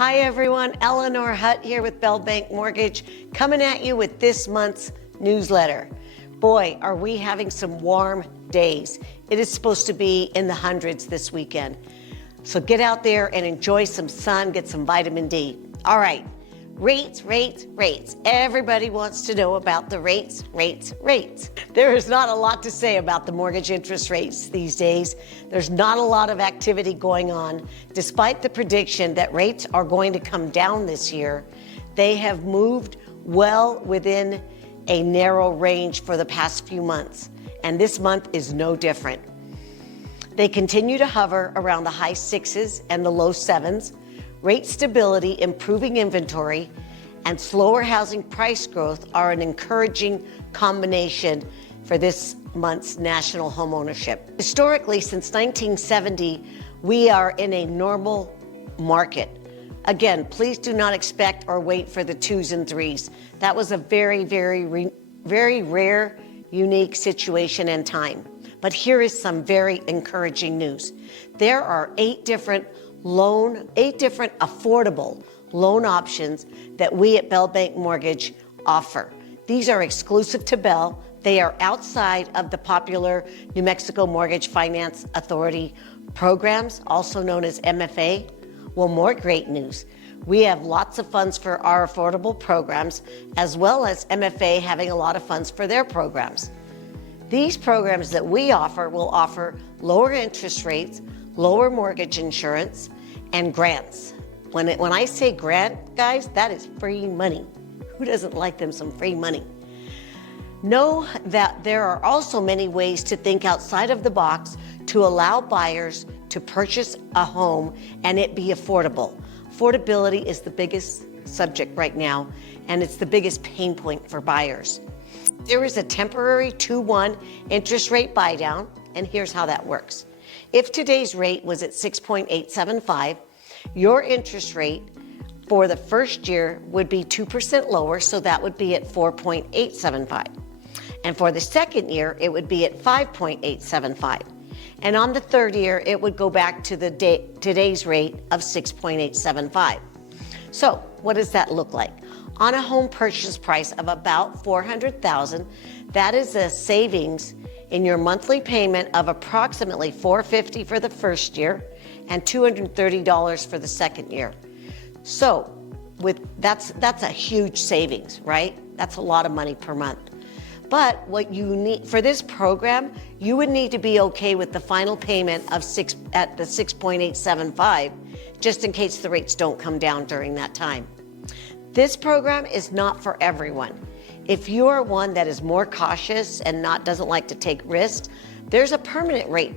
Hi everyone, Eleanor Hutt here with Bell Bank Mortgage, coming at you with this month's newsletter. Boy, are we having some warm days. It is supposed to be in the hundreds this weekend. So get out there and enjoy some sun, get some vitamin D. All right, rates. Everybody wants to know about the rates. There is not a lot to say about the mortgage interest rates these days. There's not a lot of activity going on. Despite the prediction that rates are going to come down this year, they have moved well within a narrow range for the past few months, and this month is no different. They continue to hover around the high sixes and the low sevens. Rate stability, improving inventory, and slower housing price growth are an encouraging combination for this month's national homeownership. Historically, since 1970, we are in a normal market. Again, please do not expect or wait for the twos and threes. That was a very rare, unique situation and time. But here is some very encouraging news. There are eight different affordable loan options that we at Bell Bank Mortgage offer. These are exclusive to Bell. They are outside of the popular New Mexico Mortgage Finance Authority programs, also known as MFA. Well, more great news. We have lots of funds for our affordable programs, as well as MFA having a lot of funds for their programs. These programs that we offer will offer lower interest rates, lower mortgage insurance, and grants. When I say grant, guys, that is free money. Who doesn't like them some free money? Know that there are also many ways to think outside of the box to allow buyers to purchase a home and it be affordable. Affordability is the biggest subject right now, and it's the biggest pain point for buyers. There is a temporary 2-1 interest rate buy down, and here's how that works. If today's rate was at 6.875, your interest rate for the first year would be 2% lower, so that would be at 4.875. And for the second year, it would be at 5.875. And on the third year, it would go back to today's rate of 6.875. So what does that look like? On a home purchase price of about $400,000, that is a savings in your monthly payment of approximately $450 for the first year and $230 for the second year. So that's a huge savings, right? That's a lot of money per month. But what you need for this program, you would need to be okay with the final payment of at the 6.875, just in case the rates don't come down during that time. This program is not for everyone. If you are one that is more cautious and doesn't like to take risks, there's a permanent rate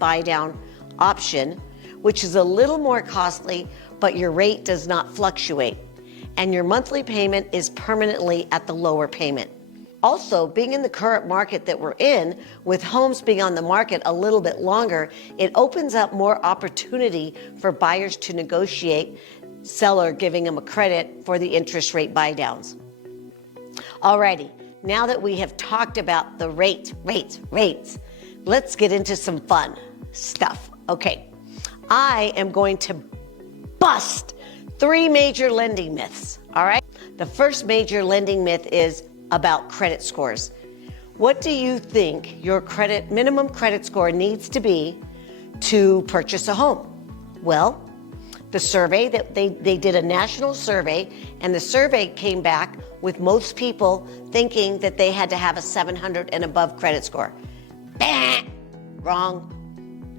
buy down option, which is a little more costly, but your rate does not fluctuate, and your monthly payment is permanently at the lower payment. Also, being in the current market that we're in, with homes being on the market a little bit longer, it opens up more opportunity for buyers to negotiate, seller giving them a credit for the interest rate buy downs. Alrighty, now that we have talked about the rates, let's get into some fun stuff. Okay, I am going to bust 3 major lending myths, all right? The first major lending myth is about credit scores. What do you think your minimum credit score needs to be to purchase a home? Well, the survey that they did a national survey, and the survey came back with most people thinking that they had to have a 700 and above credit score. Bah! Wrong.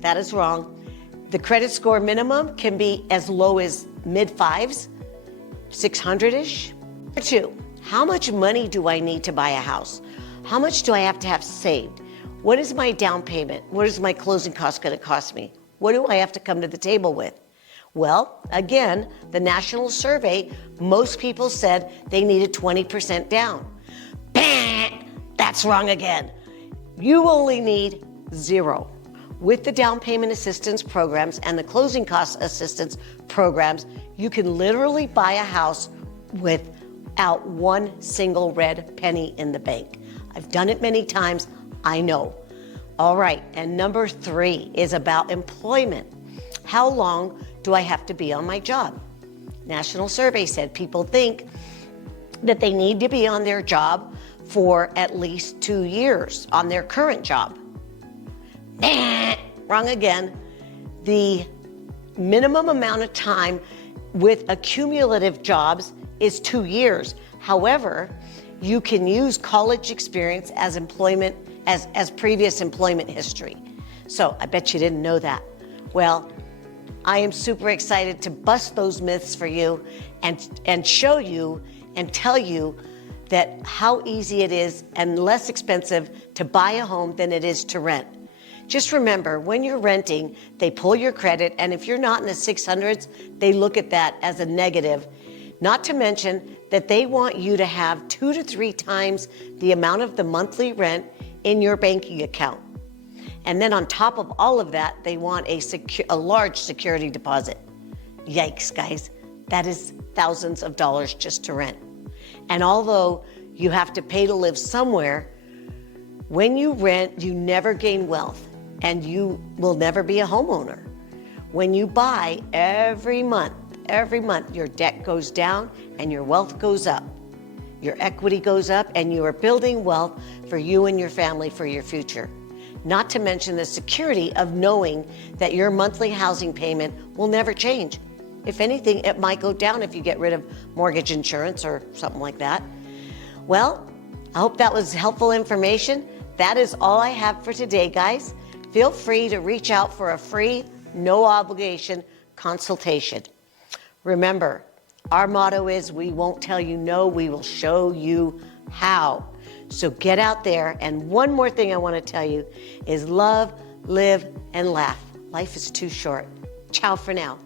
That is wrong. The credit score minimum can be as low as mid-5s, 600-ish. Number 2, how much money do I need to buy a house? How much do I have to have saved? What is my down payment? What is my closing cost going to cost me? What do I have to come to the table with? Well, again, the national survey, most people said they needed 20% down. Bah! That's wrong again. You only need 0. With the down payment assistance programs and the closing cost assistance programs, you can literally buy a house without one single red penny in the bank. I've done it many times, I know. All right, and number 3 is about employment. How long do I have to be on my job? National survey said people think that they need to be on their job for at least 2 years on their current job. Wrong again. The minimum amount of time with accumulative jobs is 2 years. However, you can use college experience as employment, as previous employment history. So I bet you didn't know that. Well, I am super excited to bust those myths for you and show you and tell you that how easy it is and less expensive to buy a home than it is to rent. Just remember, when you're renting, they pull your credit, and if you're not in the 600s, they look at that as a negative. Not to mention that they want you to have 2 to 3 times the amount of the monthly rent in your banking account. And then on top of all of that, they want a large security deposit. Yikes, guys. That is thousands of dollars just to rent. And although you have to pay to live somewhere, when you rent, you never gain wealth and you will never be a homeowner. When you buy, every month, your debt goes down and your wealth goes up. Your equity goes up and you are building wealth for you and your family for your future. Not to mention the security of knowing that your monthly housing payment will never change. If anything, it might go down if you get rid of mortgage insurance or something like that. Well, I hope that was helpful information. That is all I have for today, guys. Feel free to reach out for a free, no obligation consultation. Remember, our motto is we won't tell you no, we will show you how. So get out there, and one more thing I want to tell you is love, live, and laugh. Life is too short. Ciao for now.